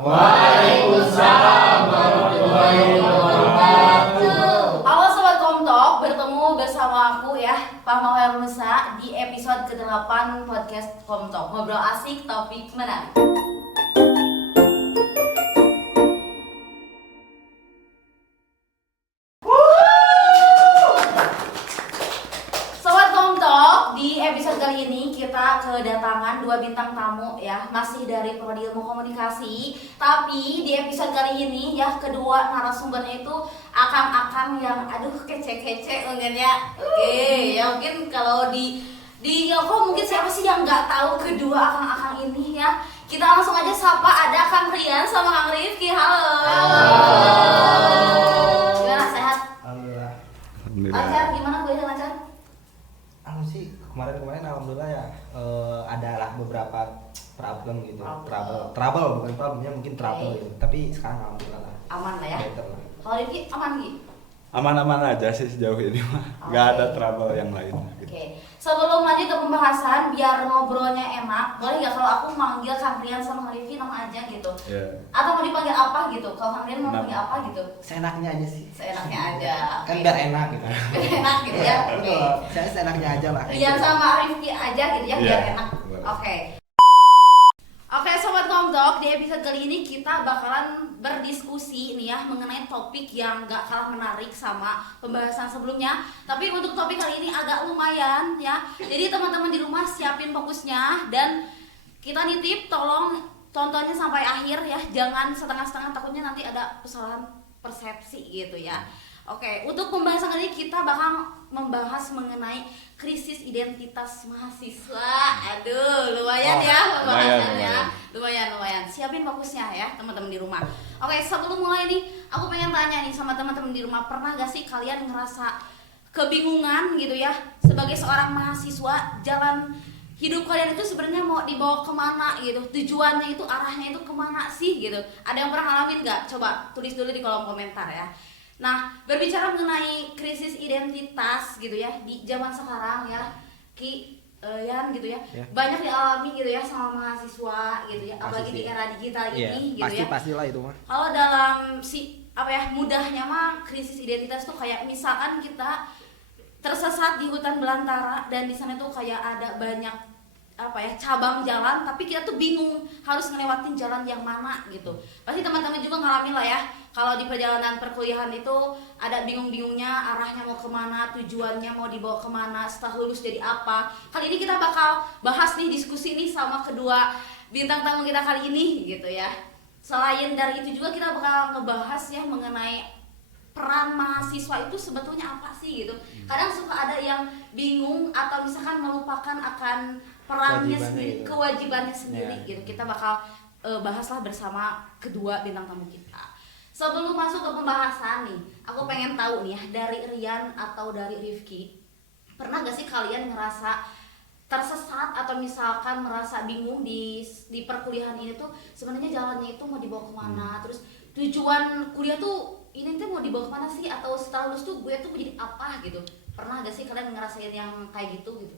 Waalaikumsalam warahmatullahi wabarakatuh. Halo Sobat Komtok, bertemu bersama aku ya, Pama Hermusa di episode ke-8 podcast Komtok. Ngobrol asik, topik menarik. Sobat Komtok, di episode kali ini kita kedatangan 2 bintang tamu ya, masih dari Prodi Ilmu Komunikasi. Tapi di episode kali ini ya, kedua narasumbernya itu akang-akang yang aduh kece-kece mungkin ya. Oke, ya mungkin kalau di kok mungkin siapa sih yang nggak tahu kedua akang-akang ini ya. Kita langsung aja sapa, ada Kang Rian sama Kang Rifki. Halo. Gimana, sehat? Alhamdulillah. Lancar, gimana gue lancar? Aku sih kemarin alhamdulillah ya adalah beberapa problem gitu. Trouble bukan problemnya mungkin trouble gitu. Tapi sekarang alhamdulillah lah. Aman lah ya. Better lah. Kalau Rifki aman Gi? Aman-aman aja sih sejauh ini mah. Nggak ada trouble yang lain. Oke. Sebelum lanjut ke pembahasan, biar ngobrolnya enak, boleh nggak kalau aku manggil Kang Rian sama Kang Rifki nama aja gitu? Yeah. Atau mau dipanggil apa gitu? Kalau Kang Rian mau panggil apa gitu? Seenaknya aja sih. Seenaknya aja. Kan Oke. biar enak gitu. Biar enak gitu ya. Oke. Betul. Saya seenaknya aja lah. Rian sama Rifki aja gitu ya, biar Iya, enak. boleh. Oke. Oke Sobat Komtok, di episode kali ini kita bakalan berdiskusi nih ya mengenai topik yang gak kalah menarik sama pembahasan sebelumnya. Tapi untuk topik kali ini agak lumayan ya. Jadi teman-teman di rumah siapin fokusnya dan kita nitip tolong tontonnya sampai akhir ya. Jangan setengah-setengah, takutnya nanti ada kesalahan persepsi gitu ya. Oke, untuk pembahasan kali ini kita bakal membahas mengenai krisis identitas mahasiswa. Aduh, lumayan ya pembahasannya. Lumayan. Siapin fokusnya ya teman-teman di rumah. Oke, sebelum mulai nih, aku pengen tanya nih sama teman-teman di rumah, pernah gak sih kalian ngerasa kebingungan gitu ya sebagai seorang mahasiswa, jalan hidup kalian itu sebenarnya mau dibawa kemana gitu, tujuannya itu arahnya itu kemana sih gitu? Ada yang pernah ngalamin nggak? Coba tulis dulu di kolom komentar ya. Nah, berbicara mengenai krisis identitas gitu ya di zaman sekarang ya, Ki, Yan gitu ya, banyak dialami gitu ya sama mahasiswa gitu ya, apalagi di era digital ini gitu ya. Pastilah itu mah. Kalau dalam mudahnya mah krisis identitas tuh kayak misalkan kita tersesat di hutan belantara dan di sana tuh kayak ada banyak cabang jalan, tapi kita tuh bingung harus ngelewatin jalan yang mana gitu. Pasti teman-teman juga ngalamin lah ya, kalau di perjalanan perkuliahan itu ada bingung-bingungnya arahnya mau kemana, tujuannya mau dibawa kemana, setelah lulus jadi apa. Kali ini kita bakal bahas nih, diskusi nih sama kedua bintang tamu kita kali ini gitu ya. Selain dari itu juga kita bakal ngebahas ya mengenai peran mahasiswa itu sebetulnya apa sih gitu. Kadang suka ada yang bingung atau misalkan melupakan akan perannya sendiri, kewajibannya sendiri gitu. Kita bakal bahaslah bersama kedua bintang tamu kita. Sebelum masuk ke pembahasan nih, aku pengen tahu nih ya dari Rian atau dari Rifki, pernah gak sih kalian ngerasa tersesat atau misalkan merasa bingung di perkuliahan ini tuh sebenarnya jalannya itu mau dibawa kemana, terus tujuan kuliah tuh ini tuh mau dibawa kemana sih, atau setelah lulus tuh gue tuh menjadi apa gitu? Pernah gak sih kalian ngerasain yang kayak gitu gitu?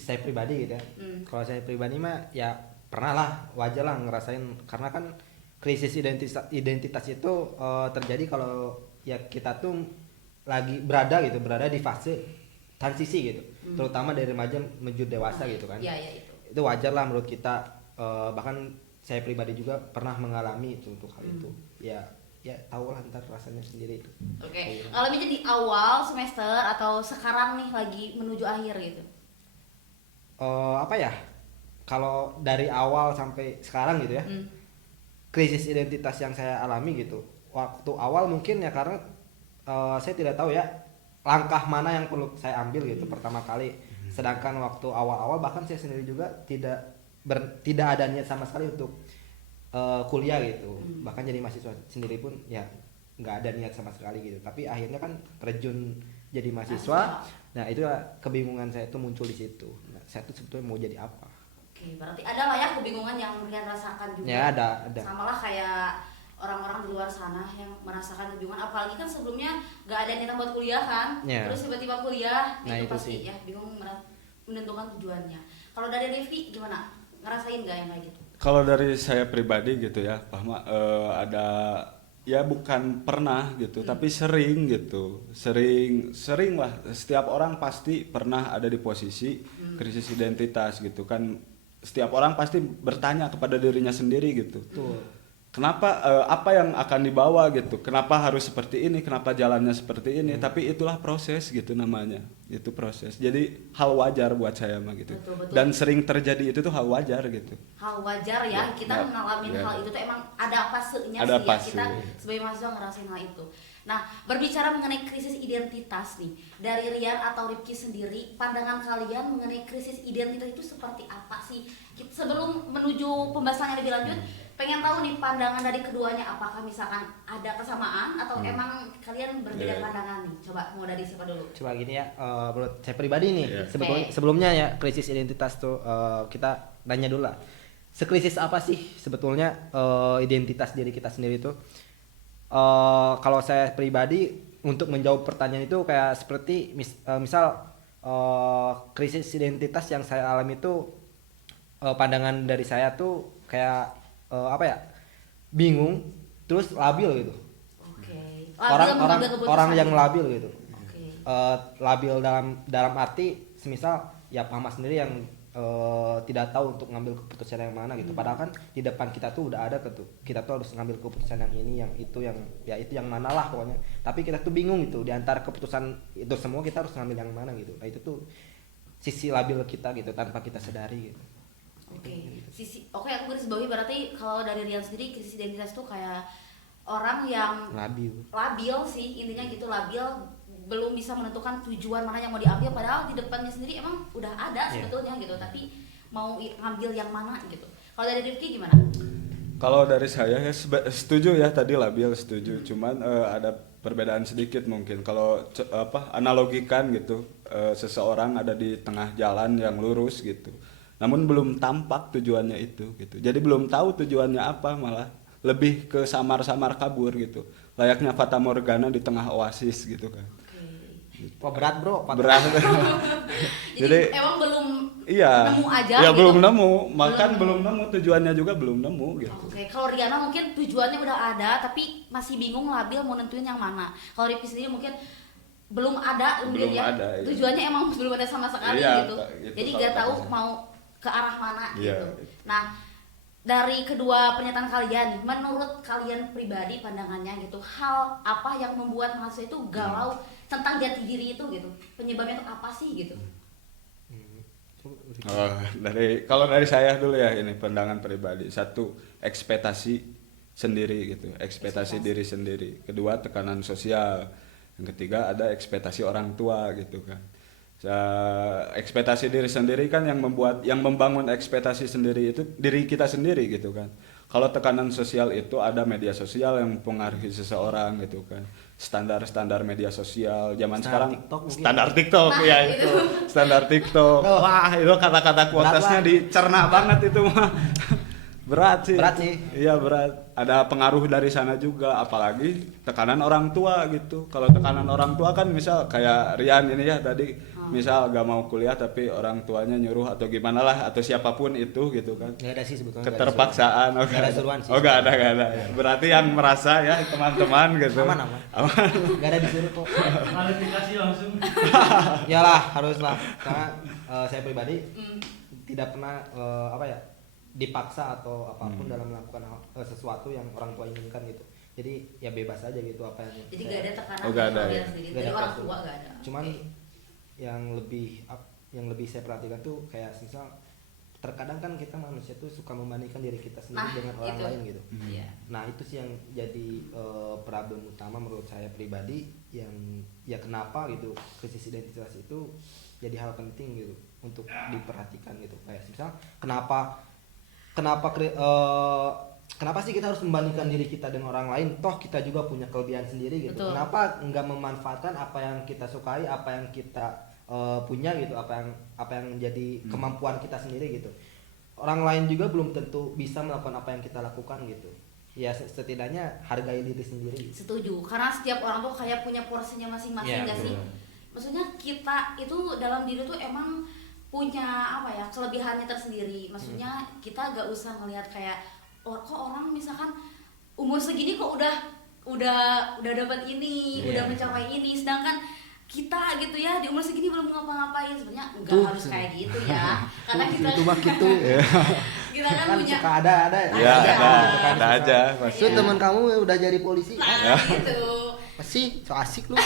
Saya pribadi gitu ya. Kalau saya pribadi mah ya pernah lah, wajar lah ngerasain, karena kan krisis identitas itu terjadi kalau ya kita tuh lagi berada di fase transisi gitu, terutama dari remaja menuju dewasa gitu kan. Iya Itu wajar lah menurut kita, bahkan saya pribadi juga pernah mengalami itu untuk hal itu. Ya tahu lah ntar rasanya sendiri itu. Oke. Kalau misalnya di awal semester atau sekarang nih lagi menuju akhir gitu. Kalau dari awal sampai sekarang gitu ya, krisis identitas yang saya alami gitu, waktu awal mungkin ya karena saya tidak tahu ya langkah mana yang perlu saya ambil gitu pertama kali. Sedangkan waktu awal-awal bahkan saya sendiri juga tidak ada niat sama sekali untuk kuliah gitu. Bahkan jadi mahasiswa sendiri pun ya nggak ada niat sama sekali gitu. Tapi akhirnya kan terjun jadi mahasiswa. Nah itu kebingungan saya tuh muncul di situ. Nah, saya tuh sebetulnya mau jadi apa? Oke, berarti ada lah ya kebingungan yang kalian rasakan juga. Ya ada. Sama lah kayak orang-orang di luar sana yang merasakan kebingungan, apalagi kan sebelumnya nggak ada niatan buat kuliah kan, terus tiba-tiba kuliah, nah itu pasti ya bingung menentukan tujuannya. Kalau dari Devi gimana? Ngerasain nggak yang kayak gitu? Kalau dari saya pribadi gitu ya, Pahma, ada ya bukan pernah gitu, tapi sering gitu, sering lah. Setiap orang pasti pernah ada di posisi krisis identitas gitu kan. Setiap orang pasti bertanya kepada dirinya sendiri gitu. Betul. Kenapa apa yang akan dibawa gitu? Kenapa harus seperti ini? Kenapa jalannya seperti ini? Tapi itulah proses gitu namanya. Itu proses. Jadi hal wajar buat saya mah gitu. Betul. Dan sering terjadi itu tuh hal wajar gitu. Hal wajar ya, kita ngalamin hal itu tuh emang ada fasenya Ada sih fase. ya, kita sebagai mahasiswa ngerasain hal itu. Nah, berbicara mengenai krisis identitas nih, dari Rian atau Rifki sendiri, pandangan kalian mengenai krisis identitas itu seperti apa sih? Sebelum menuju pembahasan yang lebih lanjut, pengen tahu nih pandangan dari keduanya, apakah misalkan ada kesamaan atau emang kalian berbeda pandangan nih? Coba mau dari siapa dulu? Coba gini ya, menurut saya pribadi nih, Oke. sebelumnya ya krisis identitas tuh kita nanya dulu lah. Sekrisis apa sih sebetulnya identitas diri kita sendiri itu? Kalau saya pribadi untuk menjawab pertanyaan itu kayak seperti misal krisis identitas yang saya alami itu pandangan dari saya tuh kayak apa ya, bingung terus labil gitu. Oke. Orang yang labil gitu. Oke. Labil dalam arti semisal ya Pahma sendiri yang tidak tahu untuk ngambil keputusan yang mana gitu. Padahal kan di depan kita tuh udah ada kita tuh harus ngambil keputusan yang ini, yang itu, yang mana lah pokoknya. Tapi kita tuh bingung gitu, di antara keputusan itu semua kita harus ngambil yang mana gitu. Nah itu tuh sisi labil kita gitu tanpa kita sadari gitu. Oke. Oke, aku garis bawahi berarti kalau dari Rian sendiri krisis identitas tuh kayak orang yang labil sih, intinya gitu, labil, belum bisa menentukan tujuan mana yang mau diambil, padahal di depannya sendiri emang udah ada sebetulnya gitu, tapi mau ngambil yang mana gitu. Kalau dari Rifki gimana? Kalau dari saya ya setuju ya, tadi labil setuju, cuman ada perbedaan sedikit mungkin. Kalau analogikan gitu, seseorang ada di tengah jalan yang lurus gitu, namun belum tampak tujuannya itu gitu. Jadi belum tahu tujuannya apa, malah lebih ke samar-samar kabur gitu. Layaknya Fata Morgana di tengah oasis gitu kan. Wah berat bro, Berat. Jadi emang belum iya, nemu aja ya gitu. belum nemu, belum nemu tujuannya juga belum nemu gitu. Oke, kalau Riana mungkin tujuannya udah ada tapi masih bingung labil mau nentuin yang mana. Kalau Rifki sendiri mungkin belum ada mungkin ya. Ada, iya. Tujuannya emang belum ada sama sekali Iya, gitu. itu Jadi kalau nggak tahu katanya. mau ke arah mana Iya, gitu. gitu. Nah, dari kedua pernyataan kalian, menurut kalian pribadi pandangannya gitu, hal apa yang membuat mahasiswa itu galau tentang jati diri itu gitu? Penyebabnya itu apa sih gitu? Kalau dari saya dulu ya, ini pandangan pribadi. Satu, ekspektasi sendiri gitu, ekspektasi diri sendiri. Kedua, tekanan sosial. Yang ketiga, ada ekspektasi orang tua gitu kan. Ekspektasi diri sendiri kan yang membangun ekspektasi sendiri itu diri kita sendiri gitu kan. Kalau tekanan sosial itu ada media sosial yang mempengaruhi seseorang gitu kan. Standar media sosial zaman sekarang TikTok mungkin. Standar TikTok ya itu. Standar TikTok. Wah, itu kata-kata kuotasnya dicerna banget itu mah. Berat sih. Iya berat. Ada pengaruh dari sana juga, apalagi tekanan orang tua gitu. Kalau tekanan orang tua kan misal kayak Rian ini ya tadi, misal gak mau kuliah tapi orang tuanya nyuruh atau gimana lah, atau siapapun itu gitu kan. Gak ada sih sebetulnya. Keterpaksaan. Gak ada suruhan sih. Oh gak ada. Berarti yang merasa ya teman-teman gitu. Aman. Gak ada disuruh kok. Klarifikasi langsung. Yalah haruslah, karena saya pribadi tidak pernah dipaksa atau apapun dalam melakukan sesuatu yang orang tua inginkan gitu. Jadi ya bebas aja gitu apa yang. Jadi gak ada tekanan gak ada, dari ya. sendiri, Gak dari ada orang pressure. tua gak ada. Cuman yang lebih saya perhatikan tuh kayak misal terkadang kan kita manusia tuh suka membandingkan diri kita sendiri dengan orang lain gitu. Iya. Nah itu sih yang jadi problem utama menurut saya pribadi, yang ya kenapa gitu krisis identitas itu jadi hal penting gitu untuk diperhatikan gitu. Kayak misal kenapa sih kita harus membandingkan diri kita dengan orang lain, toh kita juga punya kelebihan sendiri gitu. Betul. Kenapa enggak memanfaatkan apa yang kita sukai, apa yang kita punya gitu, apa yang menjadi kemampuan kita sendiri gitu. Orang lain juga belum tentu bisa melakukan apa yang kita lakukan gitu. Ya setidaknya hargai diri sendiri. Setuju, karena setiap orang tuh kayak punya porsinya masing-masing, Iya, gak sih? betul. Maksudnya kita itu dalam diri tuh emang punya apa ya kelebihannya tersendiri. Maksudnya kita gak usah ngelihat kayak kok orang misalkan umur segini kok udah dapat ini, udah mencapai ini, sedangkan kita gitu ya di umur segini belum ngapa-ngapain. Sebenarnya enggak harus kayak gitu ya, karena kita itu mah gitu kita kan punya suka ada Ya, kan, ada aja itu pasti. teman kamu udah jadi polisi nah gitu. pasti so asik lu.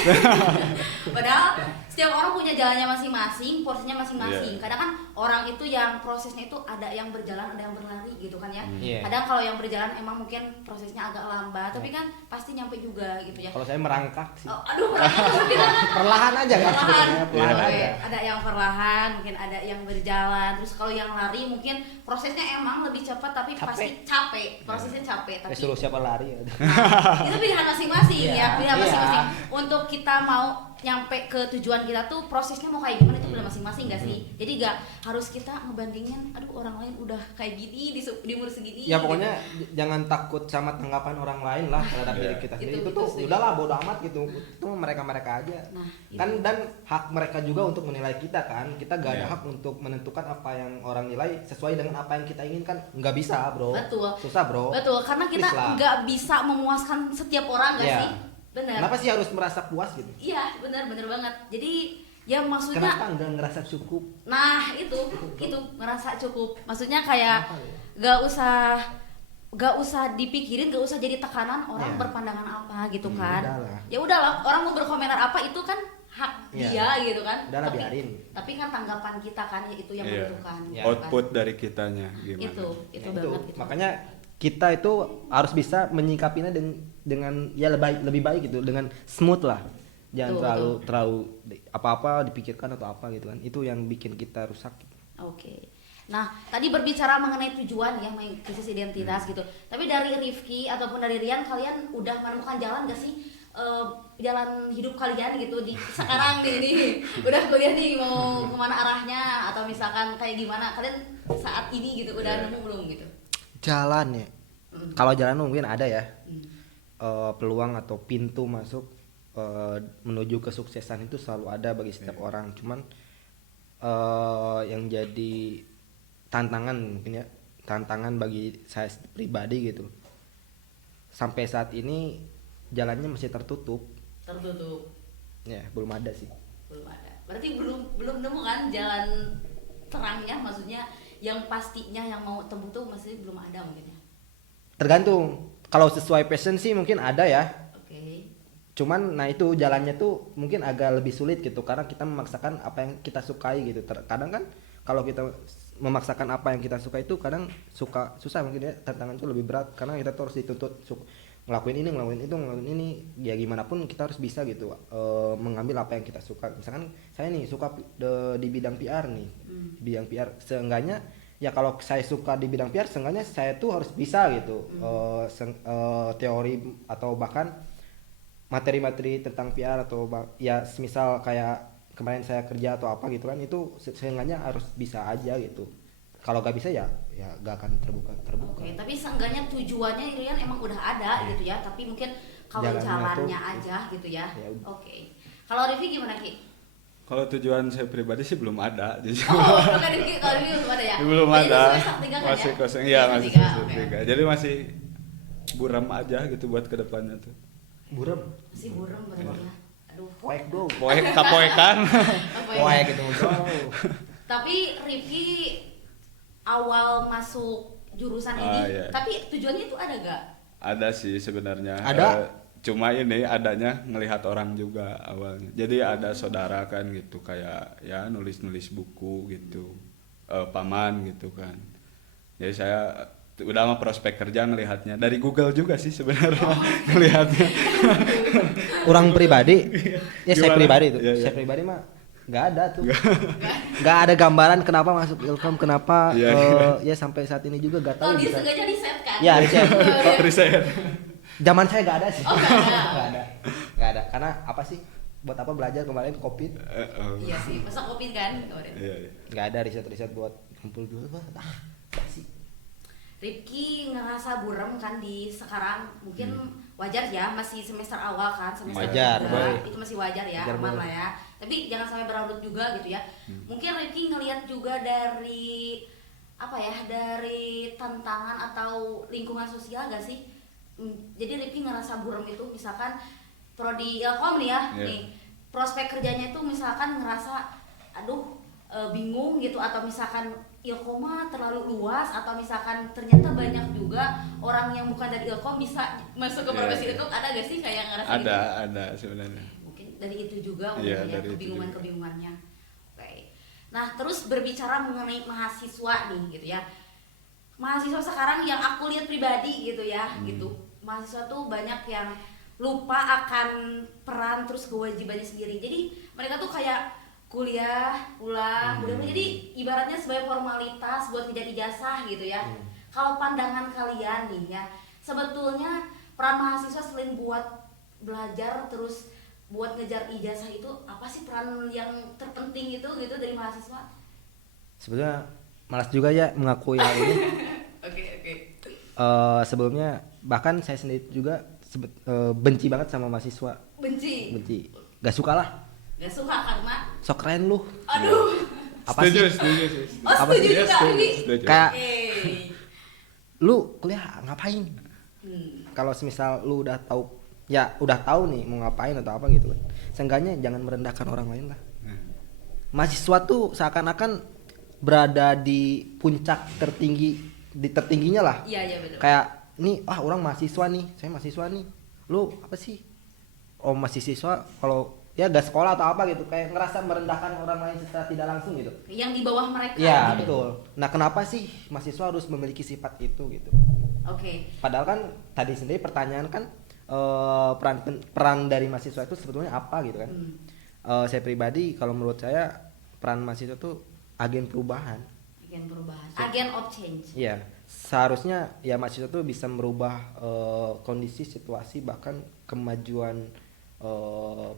Padahal setiap orang punya jalannya masing-masing, porsinya masing-masing. Iya. Kadang kan orang itu yang prosesnya itu ada yang berjalan, ada yang berlari gitu kan ya. Iya. Kadang kalau yang berjalan emang mungkin prosesnya agak lambat, tapi kan pasti nyampe juga gitu ya. Kalau saya merangkak sih. Oh, aduh, perlahan. Perlahan aja kan sebenarnya, perlahan Oke, aja. ada yang perlahan, mungkin ada yang berjalan. Terus kalau yang lari mungkin prosesnya emang lebih cepat tapi pasti capek. Prosesnya capek tapi Suruh siapa lari ya. itu pilihan masing-masing Iya, ya, pilihan iya. masing-masing. Untuk kita mau nyampe ke tujuan kita tuh prosesnya mau kayak gimana itu pilihan masing-masing gak sih? Jadi gak harus kita ngebandingin, aduh orang lain udah kayak gini di umur segini. Ya pokoknya jangan takut sama tanggapan orang lain lah terhadap Iya. diri kita sendiri. Itu Itu tuh setuju. udahlah bodo amat gitu. Itu mereka-mereka aja. Nah, Kan itu. dan hak mereka juga untuk menilai kita kan. Kita gak ada Iya. hak untuk menentukan apa yang orang nilai sesuai dengan apa yang kita inginkan. Nggak bisa, Bro. Betul. Susah, Bro. Betul, karena kita Please lah. nggak bisa memuaskan setiap orang gak Iya. sih? Benar. Kenapa sih harus merasa puas gitu? Iya, benar banget. Jadi ya maksudnya Kenapa nggak ngerasa cukup? nah itu ngerasa cukup. Maksudnya kayak Kenapa ya? gak usah dipikirin, gak usah jadi tekanan orang Iya. berpandangan apa gitu Ya kan. udahlah. Ya udahlah, orang mau berkomentar apa itu kan hak Iya. dia gitu kan. Udahlah, tapi, biarin. tapi kan tanggapan kita kan ya itu yang Iya. menentukan. Ya. gitu kan. Output dari kitanya gimana. itu Ya, banget itu. Makanya kita itu harus bisa menyikapinya dengan ya lebih baik gitu, dengan smooth lah. Jangan Betul, terlalu apa-apa dipikirkan atau apa gitu kan. Itu yang bikin kita rusak. Oke. Nah, tadi berbicara mengenai tujuan ya, krisis identitas gitu. Tapi dari Rifki ataupun dari Rian, kalian udah menemukan jalan gak sih? Jalan hidup kalian gitu di sekarang nih ini udah kuliah nih mau kemana arahnya atau misalkan kayak gimana kalian saat ini gitu udah nemu belum gitu? Jalan ya. Kalau jalan mungkin ada ya. Hmm. Peluang atau pintu masuk menuju kesuksesan itu selalu ada bagi setiap orang. Cuman yang jadi tantangan mungkin ya, tantangan bagi saya pribadi gitu. Sampai saat ini jalannya masih tertutup. Tertutup, Ya, belum ada sih. belum ada. Berarti belum nemu kan jalan terangnya, maksudnya yang pastinya yang mau tempuh tuh masih belum ada mungkin ya. Tergantung. Kalau sesuai passion sih mungkin ada ya. Oke. Cuman nah itu jalannya tuh mungkin agak lebih sulit gitu karena kita memaksakan apa yang kita sukai gitu. Kadang kan kalau kita memaksakan apa yang kita suka itu kadang susah mungkin ya, tantangan itu lebih berat karena kita tuh harus dituntut ngelakuin ini ya gimana pun kita harus bisa gitu mengambil apa yang kita suka. Misalkan saya nih suka di bidang PR nih. Bidang PR seenggaknya ya kalau saya suka di bidang PR seenggaknya saya tuh harus bisa gitu teori atau bahkan materi-materi tentang PR atau ya semisal kayak kemarin saya kerja atau apa gitu kan itu seenggaknya harus bisa aja gitu. Kalau gak bisa ya gak akan terbuka. Oke, tapi seenggaknya tujuannya Rian emang udah ada gitu ya, tapi mungkin kalau jalannya aja gitu ya. Oke. Kalau Rivi gimana Ki? Kalau tujuan saya pribadi sih belum ada. Jadi Oh, bukan Rivi, kalau Rivi belum ada ya? belum Oh, jadi ada. semester 3 kan Masih ya? kosong. Iya, Semester masih 3, semester oke. 3. Jadi masih buram aja gitu buat kedepannya tuh. Buram. Masih buram berarti ya. Aduh. Poek bro. Kapoekan. Apa ya? Poek gitu bro. Tapi Rifki awal masuk jurusan ini, Iya. tapi tujuannya itu ada gak? Ada sih sebenarnya. Ada? Cuma ini adanya ngelihat orang juga awalnya. Jadi ada saudara kan gitu kayak ya nulis-nulis buku gitu. Paman gitu kan. Jadi saya udah sama prospek kerja ngelihatnya dari Google juga sih sebenarnya ngelihatnya. Orang pribadi ya saya Gimana? pribadi tuh. Iya, iya. Saya pribadi mah nggak ada tuh. Nggak ada gambaran kenapa masuk Ilkom, kenapa Iya, iya. ya sampai saat ini juga nggak tahu. Kalau bisa. seenggaknya riset kan? Ya riset. Riset. Zaman saya nggak ada sih. Oh, nggak ada. Nggak ada. Karena apa sih? Buat apa belajar kemarin COVID? Iya sih, masa kopi kan kemarin. Iya, iya. Nggak ada riset buat kumpul dulu. Sih. Rifki ngerasa buram kan di sekarang, mungkin wajar ya, masih semester awal kan, semester Wajar, 3, boy. itu masih wajar ya, Wajar, aman boy. lah ya. Tapi jangan sampai berlarut juga gitu ya. Mungkin Rifki ngelihat juga dari apa ya, dari tantangan atau lingkungan sosial gak sih? Jadi Rifki ngerasa buram itu misalkan prodi Ilkom nih ya, Iya. nih prospek kerjanya itu misalkan ngerasa aduh bingung gitu, atau misalkan Ilkom terlalu luas, atau misalkan ternyata banyak juga orang yang bukan dari Ilkom bisa masuk ke Iya, profesi iya. Ilkom, ada gak sih kayak ngerasa gitu? Ada sebenarnya. Mungkin dari itu juga Iya, mungkin ya, dari itu kebingungannya. Oke. Nah, terus berbicara mengenai mahasiswa nih gitu ya. Mahasiswa sekarang yang aku lihat pribadi gitu ya, gitu. Mahasiswa tuh banyak yang lupa akan peran terus kewajibannya sendiri. Jadi mereka tuh kayak kuliah, pulang, kuliah, jadi ibaratnya sebagai formalitas buat ngejar ijazah gitu ya. Kalau pandangan kalian nih ya, sebetulnya peran mahasiswa selain buat belajar terus buat ngejar ijazah itu apa sih peran yang terpenting itu gitu dari mahasiswa? Sebetulnya malas juga ya mengakui hal ini. Oke. Sebelumnya bahkan saya sendiri juga benci banget sama mahasiswa. Benci. Gak suka lah. Gak suka karena Sok keren lu. aduh. Apa Setuju sih? sih. Oh, Apa setuju sih? juga ini. Setuju. Kayak Oke. lu kuliah ngapain? Hmm. Kalau semisal lu udah tahu nih mau ngapain atau apa gitu kan. Seenggaknya jangan merendahkan orang lain lah. Mahasiswa tuh seakan-akan berada di puncak tertingginya lah. Iya betul. Kayak nih orang mahasiswa nih, saya mahasiswa nih. Lu apa sih? Oh masih siswa, kalau ya gak sekolah atau apa gitu, kayak ngerasa merendahkan orang lain secara tidak langsung gitu. Yang di bawah mereka. Iya gitu. betul. Nah kenapa sih mahasiswa harus memiliki sifat itu gitu? Oke. Padahal kan tadi sendiri pertanyaan kan peran dari mahasiswa itu sebetulnya apa gitu kan? Saya pribadi kalau menurut saya peran mahasiswa itu agen perubahan. Agen perubahan. Agen of change. Iya, seharusnya ya mahasiswa tuh bisa merubah kondisi, situasi, bahkan kemajuan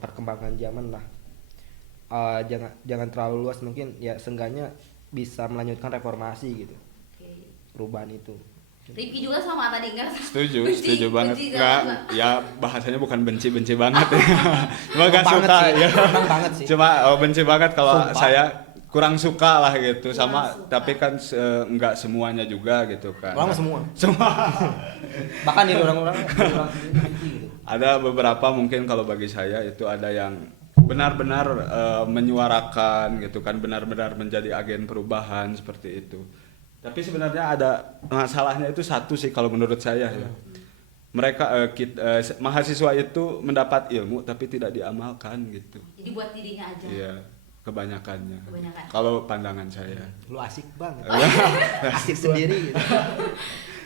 perkembangan zaman lah. Jangan terlalu luas, mungkin ya seenggaknya bisa melanjutkan reformasi gitu. Oke. Perubahan itu. Rifki juga sama tadi enggak? Setuju banget. Benci Enggak, sama. ya bahasanya bukan benci banget ya. Cuma gak Banget suka sih, ya. banget sih. Cuma benci banget kalau Sumpah. saya kurang suka lah gitu Kurang sama suka. tapi kan enggak semuanya juga gitu kan. Orang semua. Semua. Bahkan dari orang-orang sendiri benci gitu. Ada beberapa mungkin kalau bagi saya itu ada yang benar-benar menyuarakan gitu kan, benar-benar menjadi agen perubahan seperti itu. Tapi sebenarnya ada masalahnya itu satu sih kalau menurut saya ya. Mereka mahasiswa itu mendapat ilmu tapi tidak diamalkan gitu. Jadi buat dirinya aja. Iya, kebanyakannya. Kebanyakan. Kalau pandangan saya. Lu asik banget. Asik sendiri gitu.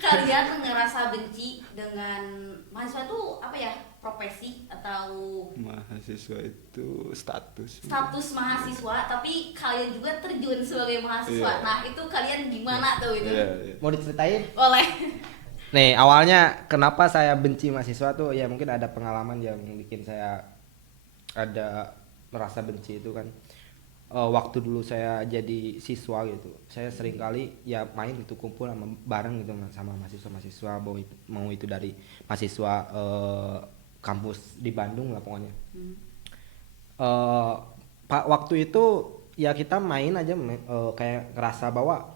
Kalian ngerasa benci dengan mahasiswa itu apa ya? Profesi atau Mahasiswa itu status. status mahasiswa, tapi kalian juga terjun sebagai mahasiswa. Iya. Nah, itu kalian gimana tuh itu? Iya. Mau diceritain? Oleh. Nih awalnya kenapa saya benci mahasiswa tuh ya mungkin ada pengalaman yang bikin saya ada merasa benci itu kan. Waktu dulu saya jadi siswa gitu, saya sering kali ya main gitu, kumpul sama bareng gitu sama mahasiswa mau itu dari mahasiswa kampus di Bandung lah pokoknya. Pak waktu itu ya kita main aja kayak ngerasa bahwa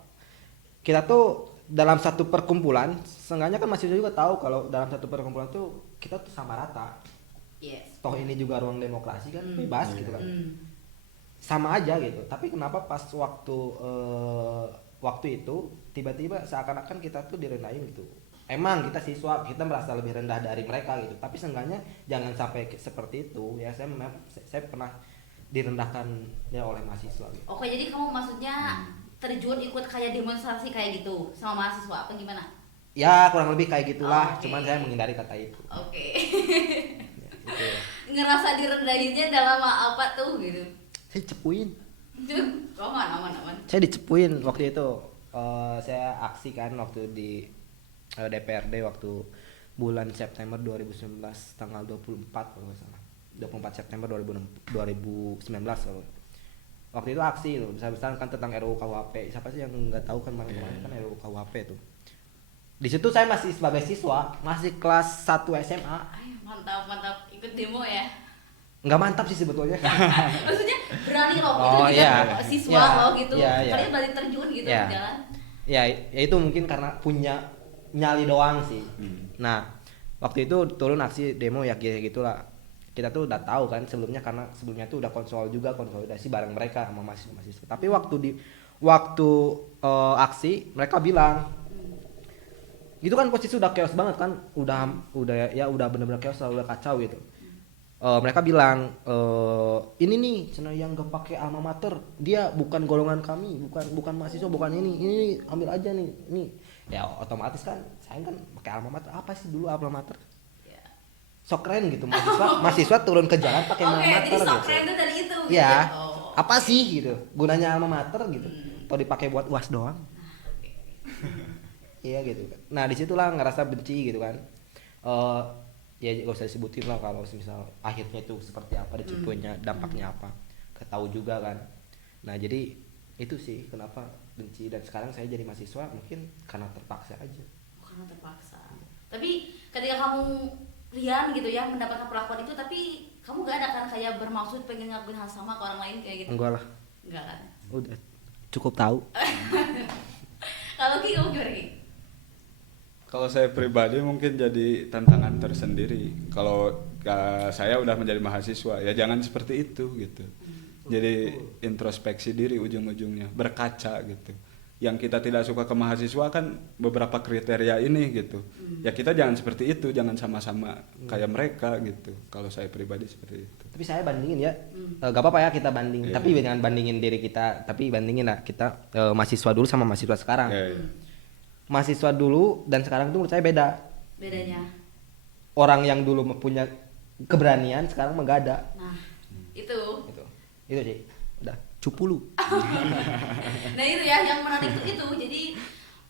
kita tuh dalam satu perkumpulan, seenggaknya kan mahasiswa juga tahu kalau dalam satu perkumpulan tuh kita tuh sama rata. Yes. Toh ini juga ruang demokrasi kan, bebas gitu kan. Sama aja gitu. Tapi kenapa pas waktu itu tiba-tiba seakan-akan kita tuh direndahin gitu. Emang kita siswa, kita merasa lebih rendah dari mereka gitu. Tapi seenggaknya jangan sampai seperti itu. Ya saya pernah direndahkan ya oleh mahasiswa gitu. Oke, jadi kamu maksudnya terjun ikut kayak demonstrasi kayak gitu sama mahasiswa apa gimana? Ya kurang lebih kayak gitulah, Oke. cuman saya menghindari kata itu. Oke. Ya, gitu ya. Ngerasa direndahinnya dalam apa tuh gitu? Saya cepuin. Aman. Saya dicepuin waktu itu. Saya aksi kan waktu di DPRD waktu bulan September 2019 tanggal 24 kalau nggak salah. 24 September 2019 kalau. Waktu itu aksi loh, besar-besaran kan tentang RUU KUHP. Siapa sih yang nggak tahu kan kemarin kan RUU KUHP tuh. Di situ saya masih sebagai siswa, masih kelas 1 SMA. Ay, mantap mantap ikut demo ya. Nggak mantap sih sebetulnya. Maksudnya berani loh Oh, itu iya. juga siswa Iya, loh gitu. iya, iya. Kalian berani terjun gitu Iya. di jalan. Ya itu mungkin karena punya nyali doang sih. Nah, waktu itu turun aksi demo ya kayak gitulah. Kita tuh udah tahu kan sebelumnya, karena sebelumnya tuh udah konsolidasi bareng mereka sama mahasiswa. Tapi waktu aksi mereka bilang gitu kan, posisi udah chaos banget kan, udah benar-benar chaos, udah kacau gitu. Mereka bilang ini nih channel yang gak pakai alma mater, dia bukan golongan kami, bukan mahasiswa, bukan ini ambil aja nih. Ya otomatis kan saya kan pakai alma mater, apa sih dulu alma mater? Ya. Sok keren gitu, mahasiswa turun ke jalan pakai alma Oke, mater jadi sok gitu. keren tuh dari itu gitu. Ya, Oh. apa sih gitu gunanya alma mater gitu, atau dipakai buat UAS doang. Iya gitu kan. Nah disitulah ngerasa benci gitu kan. Ya gak usah disebutin lah kalau misal akhirnya itu seperti apa, resikonya, dampaknya apa, ketahui juga kan. Nah jadi itu sih kenapa benci, dan sekarang saya jadi mahasiswa mungkin karena terpaksa aja. Karena terpaksa. Tapi ketika kamu Rian gitu ya mendapatkan perlakuan itu, tapi kamu gak ada kan kayak bermaksud pengen ngelakuin hal sama ke orang lain kayak gitu? Enggak lah, Enggak kan? udah cukup tahu. Kalau Ki kamu gimana Ki? Kalau saya pribadi mungkin jadi tantangan tersendiri. Kalau saya udah menjadi mahasiswa, ya jangan seperti itu gitu. Jadi introspeksi diri ujung-ujungnya, berkaca gitu. Yang kita tidak suka ke mahasiswa kan beberapa kriteria ini gitu. Ya kita jangan seperti itu, jangan sama-sama kayak mereka gitu. Kalau saya pribadi seperti itu. Tapi saya bandingin ya, gak apa-apa ya kita bandingin. Iya. Tapi jangan bandingin diri kita, tapi bandingin lah kita mahasiswa dulu sama mahasiswa sekarang. Ya, ya. Mahasiswa dulu dan sekarang tuh menurut saya beda. Bedanya. Orang yang dulu punya keberanian sekarang mah gak ada. Nah, itu. Itu sih. Udah cupu lu. Nah itu ya yang menarik itu. Jadi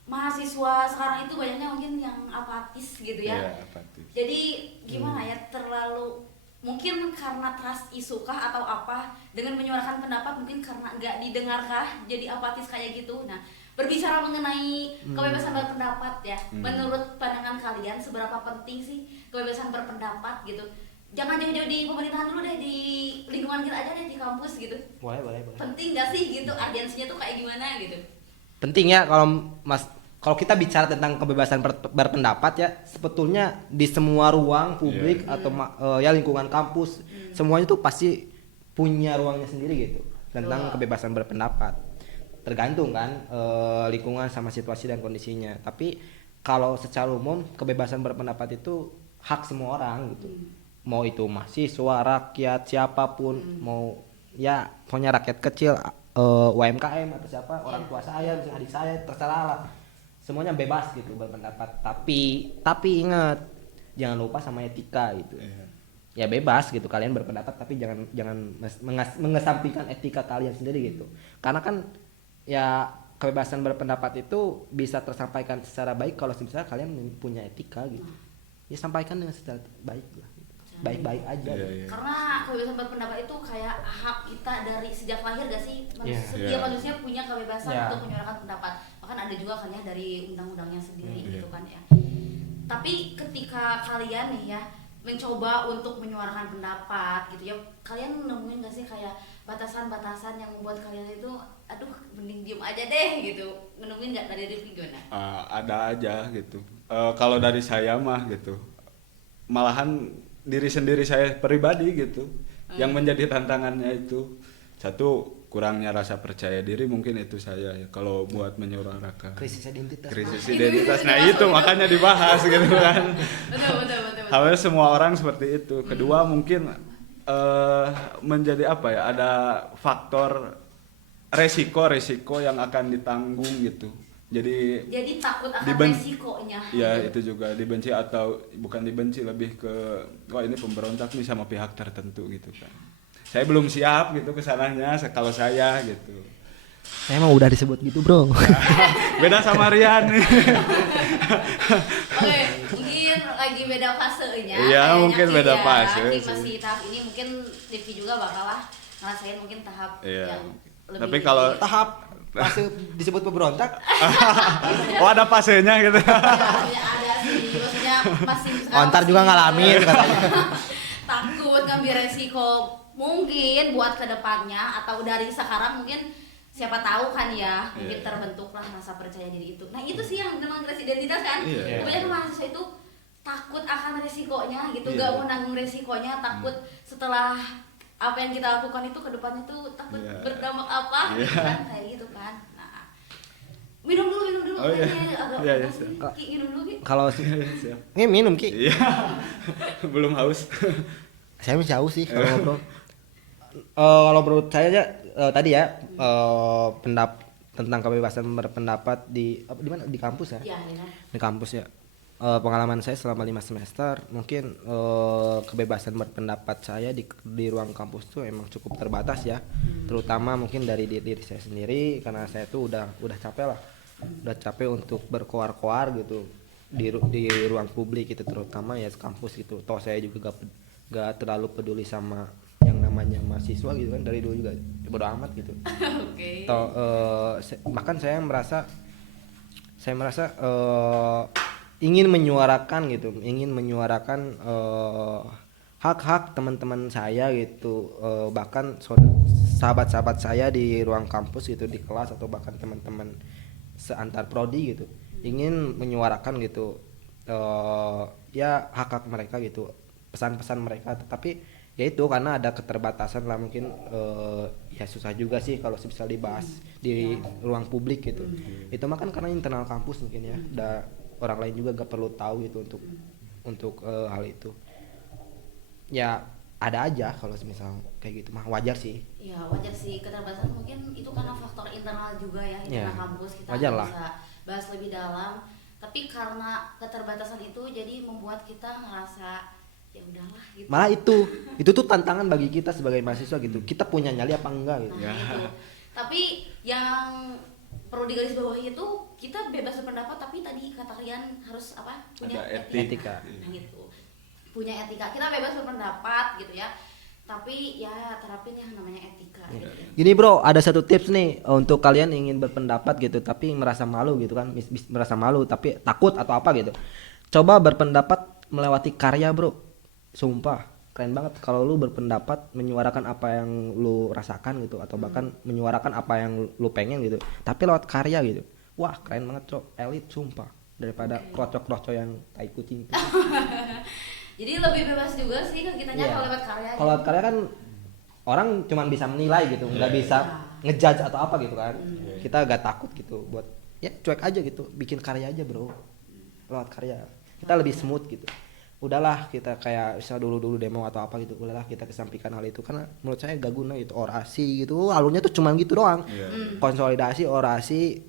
mahasiswa sekarang itu banyaknya mungkin yang apatis gitu ya. Iya, apatis. Jadi gimana ya, terlalu mungkin karena trust isu kah atau apa, dengan menyuarakan pendapat mungkin karena nggak didengar kah jadi apatis kayak gitu. Nah berbicara mengenai kebebasan berpendapat ya, menurut pandangan kalian seberapa penting sih kebebasan berpendapat gitu? Jangan jauh-jauh di pemerintahan dulu deh, di lingkungan kita aja deh, di kampus gitu. Boleh. Penting gak sih gitu, urgensinya tuh kayak gimana gitu? Penting ya kalau kita bicara tentang kebebasan berpendapat ya, sebetulnya di semua ruang publik atau ya lingkungan kampus, semuanya tuh pasti punya ruangnya sendiri gitu tentang kebebasan berpendapat. Tergantung kan lingkungan sama situasi dan kondisinya. Tapi kalau secara umum kebebasan berpendapat itu hak semua orang gitu. Mau itu mahasiswa, rakyat, siapapun, mau ya pokoknya rakyat kecil, UMKM atau siapa, orang tua saya, adik saya, terserah lah. Semuanya bebas gitu berpendapat. Tapi ingat, jangan lupa sama etika gitu. Ya bebas gitu kalian berpendapat, tapi jangan mengesampingkan etika kalian sendiri gitu. Karena kan ya kebebasan berpendapat itu bisa tersampaikan secara baik kalau misalnya kalian punya etika gitu. Ya sampaikan dengan secara baik lah. Baik-baik aja. Iya. Karena kebebasan berpendapat itu kayak hak kita dari sejak lahir gak sih? Setiap manusia punya kebebasan untuk menyuarakan pendapat. Bahkan ada juga kan ya dari undang-undangnya sendiri gitu kan ya. Tapi ketika kalian nih ya mencoba untuk menyuarakan pendapat gitu ya, kalian nemuin gak sih kayak batasan-batasan yang membuat kalian itu aduh mending diem aja deh gitu? Nemuin gak dari Rifki gimana? Ada aja gitu. Kalau dari saya mah gitu, malahan diri sendiri saya pribadi gitu yang menjadi tantangannya itu. Satu, kurangnya rasa percaya diri, mungkin itu saya ya kalau buat menyuarakan Krisis identitas. Nah itu makanya dibahas gitu kan. Betul. Hampir semua orang seperti itu. Kedua mungkin menjadi apa ya, ada faktor resiko yang akan ditanggung gitu. Jadi takut akan resikonya. Ya itu juga dibenci, atau bukan dibenci, lebih ke wah ini pemberontak nih sama pihak tertentu gitu kan. Saya belum siap gitu kesananya kalau saya gitu. Saya emang udah disebut gitu bro. Beda sama Rian nih. Oke, mungkin lagi beda fasenya. Iya, mungkin beda fase Ki sih. masih tahap ini, mungkin Rifki juga bakal lah ngerasain mungkin tahap yang lebih. Tapi kalau fase disebut pemberontak. Oh ada pasenya gitu. Ya, ada sih, maksudnya masih Ntar juga ngalamin katanya. takut ngambil resiko mungkin buat kedepannya atau dari sekarang mungkin siapa tahu kan ya mungkin terbentuklah rasa percaya diri itu. Nah itu sih yang memang krisis identitas kan. Kebanyakan mahasiswa itu takut akan resikonya gitu, gak mau nanggung resikonya, takut setelah apa yang kita lakukan itu ke depannya tuh takut berdampak apa gitu kan, kayak gitu kan. Nah, minum dulu Oh, iya. kayaknya agak Iya, panas siap. nih. Ki, minum dulu Ki. Kalau Siap. ini minum Ki. Iya. Belum haus. Saya masih haus sih kalau ngobrol. Kalau menurut saya aja tadi ya tentang kebebasan berpendapat di mana di kampus ya? Ya. Di kampus ya. Pengalaman saya selama 5 semester mungkin kebebasan berpendapat saya di ruang kampus tuh emang cukup terbatas ya, terutama mungkin dari diri saya sendiri karena saya tuh udah capek lah, udah capek untuk berkoar-koar gitu di ruang publik gitu, terutama ya kampus gitu. Toh saya juga gak terlalu peduli sama yang namanya mahasiswa gitu kan, dari dulu juga bodo amat gitu. Oke. Toh bahkan saya merasa ingin menyuarakan hak-hak teman-teman saya gitu, bahkan sahabat-sahabat saya di ruang kampus gitu, di kelas atau bahkan teman-teman seantar prodi gitu, ingin menyuarakan gitu ya hak-hak mereka gitu, pesan-pesan mereka, tetapi ya itu karena ada keterbatasan lah mungkin, ya susah juga sih kalau bisa dibahas di ruang publik gitu. Itu mah kan karena internal kampus mungkin ya, orang lain juga gak perlu tahu gitu untuk hal itu. Ya ada aja kalau misal kayak gitu mah wajar sih. Ya wajar sih, keterbatasan mungkin itu karena faktor internal juga ya, internal kampus kita wajar nggak lah. bisa bahas lebih dalam. Tapi karena keterbatasan itu jadi membuat kita ngerasa ya udahlah gitu. Malah itu tuh tantangan bagi kita sebagai mahasiswa gitu. Kita punya nyali apa enggak gitu. Nah, gitu. Tapi yang perlu digarisbawahi itu kita bebas berpendapat, tapi tadi kata kalian harus apa? Punya Ada etika. Nah, gitu. Punya etika. Kita bebas berpendapat gitu ya. Tapi ya terapin yang namanya etika gitu. Gini bro, ada satu tips nih untuk kalian ingin berpendapat gitu tapi merasa malu gitu kan, merasa malu tapi takut atau apa gitu. Coba berpendapat melewati karya bro, sumpah keren banget kalau lu berpendapat menyuarakan apa yang lu rasakan gitu, atau bahkan menyuarakan apa yang lu pengen gitu, tapi lewat karya gitu. Wah keren banget cok, elit sumpah, daripada krocok-krocok yang tai kucing. Jadi lebih bebas juga sih ke kitanya Iya. kalau lewat karya. Kalau lewat karya kan orang cuman bisa menilai gitu, nggak bisa ngejudge atau apa gitu kan. Kita agak takut gitu buat ya cuek aja gitu, bikin karya aja bro, lewat karya kita lebih smooth gitu. Udahlah kita kayak misal dulu demo atau apa gitu, udahlah kita kesampingkan hal itu karena menurut saya gak guna gitu, orasi gitu alurnya tuh cuman gitu doang. Konsolidasi orasi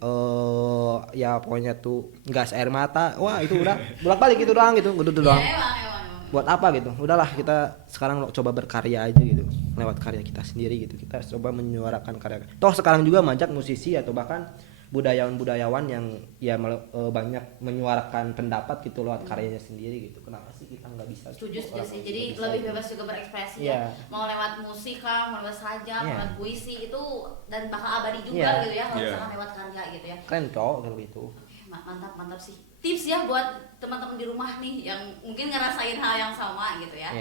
ya pokoknya tuh gas air mata, wah itu udah bolak-balik gitu doang gitu doang. Emang. Buat apa gitu, udahlah kita sekarang coba berkarya aja gitu, lewat karya kita sendiri gitu, kita coba menyuarakan karya. Toh sekarang juga banyak musisi atau bahkan budayawan yang ya banyak menyuarakan pendapat gitu lewat karyanya sendiri gitu. Kenapa sih kita nggak bisa? Setuju sih. Jadi lebih bebas juga berekspresi ya. Mau lewat musik kah, mau lewat sajak, mau lewat puisi itu dan bakal abadi juga gitu ya kalau misalkan lewat karya gitu ya. Keren cowok kalau itu. Mantap sih. Tips ya buat teman-teman di rumah nih yang mungkin ngerasain hal yang sama gitu ya.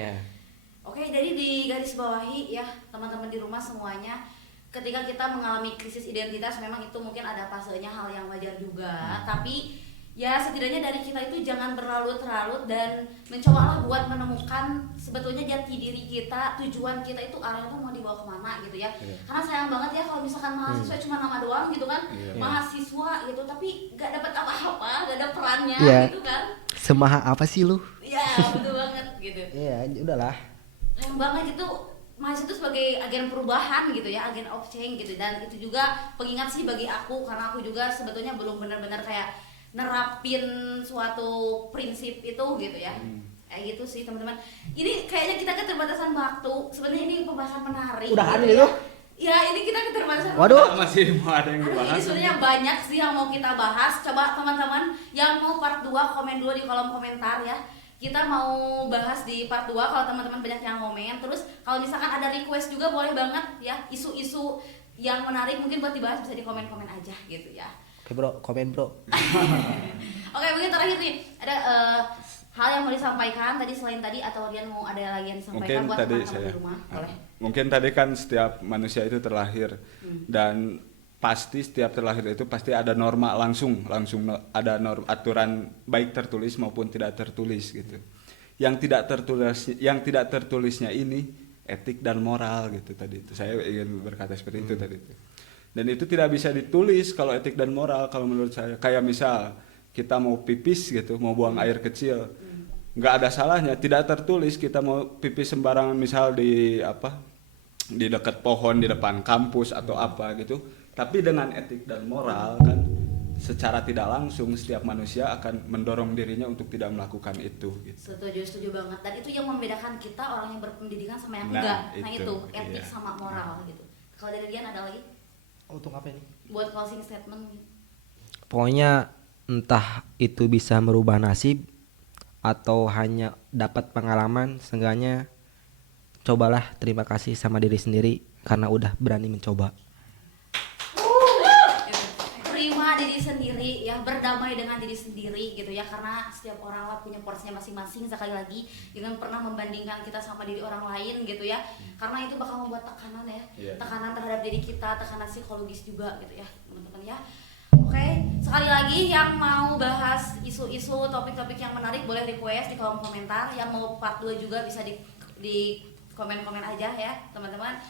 Oke, jadi di garis bawahi ya teman-teman di rumah semuanya, ketika kita mengalami krisis identitas memang itu mungkin ada fasenya, hal yang wajar juga. Tapi ya setidaknya dari kita itu jangan berlarut-larut dan mencobalah buat menemukan sebetulnya jati diri kita, tujuan kita itu arahnya mau dibawa kemana gitu ya. Karena sayang banget ya kalau misalkan mahasiswa cuma nama doang gitu kan, mahasiswa gitu tapi nggak dapat apa-apa, nggak ada perannya gitu kan. Semaha apa sih lu? Iya betul banget gitu. Iya udahlah. Sayang banget gitu. Mahasiswa itu sebagai agen perubahan gitu ya, agen of change gitu, dan itu juga pengingat sih bagi aku karena aku juga sebetulnya belum benar-benar kayak nerapin suatu prinsip itu gitu ya. Kayak gitu sih teman-teman. Ini kayaknya kita keterbatasan waktu. Sebenarnya ini pembahasan menarik. Udahan gitu itu? Ya ini kita keterbatasan. Waduh. Masih mau ada yang Aduh, dibahas. ini sebenarnya banyak sih yang mau kita bahas. Coba teman-teman yang mau part 2 komen dulu di kolom komentar ya. Kita mau bahas di part 2 kalau teman-teman banyak yang komen. Terus kalau misalkan ada request juga boleh banget ya, isu-isu yang menarik mungkin buat dibahas bisa di komen-komen aja gitu ya. Oke bro, komen bro. Oke, mungkin terakhir nih ada hal yang mau disampaikan tadi selain tadi, atau Rian mau ada lagi yang disampaikan Mungkin buat tadi teman-teman di rumah? Boleh. Mungkin tadi kan setiap manusia itu terlahir dan pasti setiap terlahir itu pasti ada norma langsung ada aturan baik tertulis maupun tidak tertulis gitu. Yang tidak tertulisnya ini etik dan moral gitu tadi itu. Saya ingin berkata seperti itu tadi itu. Dan itu tidak bisa ditulis kalau etik dan moral kalau menurut saya. Kayak misal kita mau pipis gitu, mau buang air kecil, nggak ada salahnya. Tidak tertulis kita mau pipis sembarangan misal di dekat pohon di depan kampus atau apa gitu. Tapi dengan etik dan moral kan secara tidak langsung setiap manusia akan mendorong dirinya untuk tidak melakukan itu gitu. Setuju banget. Dan itu yang membedakan kita orang yang berpendidikan sama yang Nah, enggak. Nah itu, itu etik iya. sama moral gitu. Kalau dari Rian ada lagi Untuk apa ini? buat closing statement gitu? Pokoknya entah itu bisa merubah nasib atau hanya dapat pengalaman, seenggaknya cobalah terima kasih sama diri sendiri karena udah berani mencoba. Terima diri sendiri ya, berdamai dengan diri sendiri gitu ya, karena setiap orang lah punya porsinya masing-masing. Sekali lagi jangan pernah membandingkan kita sama diri orang lain gitu ya, karena itu bakal membuat tekanan ya, tekanan terhadap diri kita, tekanan psikologis juga gitu ya teman-teman ya. Oke, sekali lagi yang mau bahas isu-isu topik-topik yang menarik boleh request di kolom komentar. Yang mau part 2 juga bisa di komen-komen aja ya teman-teman.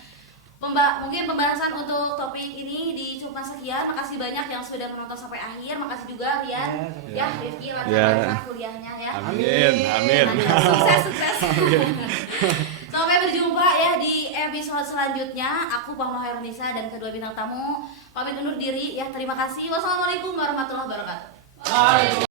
Mungkin pembahasan untuk topik ini dicukupkan sekian. Makasih banyak yang sudah menonton sampai akhir. Makasih juga Rian, Rifki, lancar kuliahnya ya. Amin. Sukses. Sampai berjumpa ya di episode selanjutnya. Aku Pahma Hairunisa dan kedua bintang tamu pamit undur diri ya. Terima kasih. Wassalamualaikum warahmatullahi wabarakatuh.